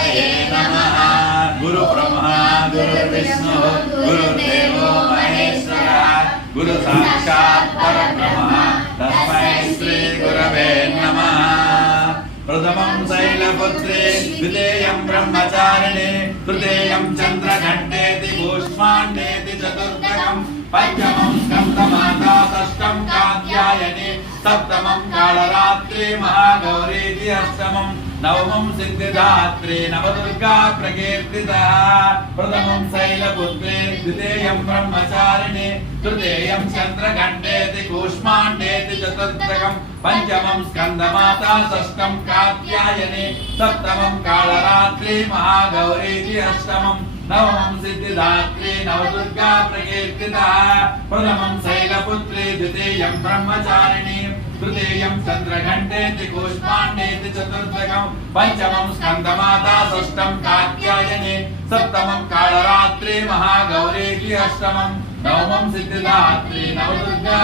गणपतये नमः। गुरु ब्रह्मा गुरुर्विष्णु गुरुर्देवो महेश्वरः गुरु साक्षात् परब्रह्म तस्मै श्री गुरवे नमः। प्रथमं शैलपुत्रे द्वितीयं ब्रह्मचारिणे तृतीयं चन्द्रघण्टेति कूष्माण्डेति चतुर्थकं पंचमं स्कन्दमाता षष्ठं कात्यायनी सप्तमं कालरात्रि महागौरीति अष्टमं नवमं सिद्धिदात्री नवदुर्गा प्रकीर्तिता। प्रथमं शैलपुत्रे द्वितीयं ब्रह्मचारिणे तृतीयं चन्द्रघण्टेति कूष्माण्डेति चतुर्थकं पंचमं स्कन्दमाता षष्ठं कात्यायनी सप्तमं कालरात्रि महागौरीति अष्टमं नवमं सिद्धिदात्री नवदुर्गा प्रकीर्तिता। प्रथमं शैलपुत्री द्वितीयं ब्रह्मचारिणी तृतीयं चन्द्रघण्टेति कूष्माण्डेति चतुर्थकं पंचमं स्कन्दमाता षष्ठं कात्यायनी सप्तमं कालरात्रि महागौरीति अष्टमं नवमं सिद्धिदात्री नवदुर्गा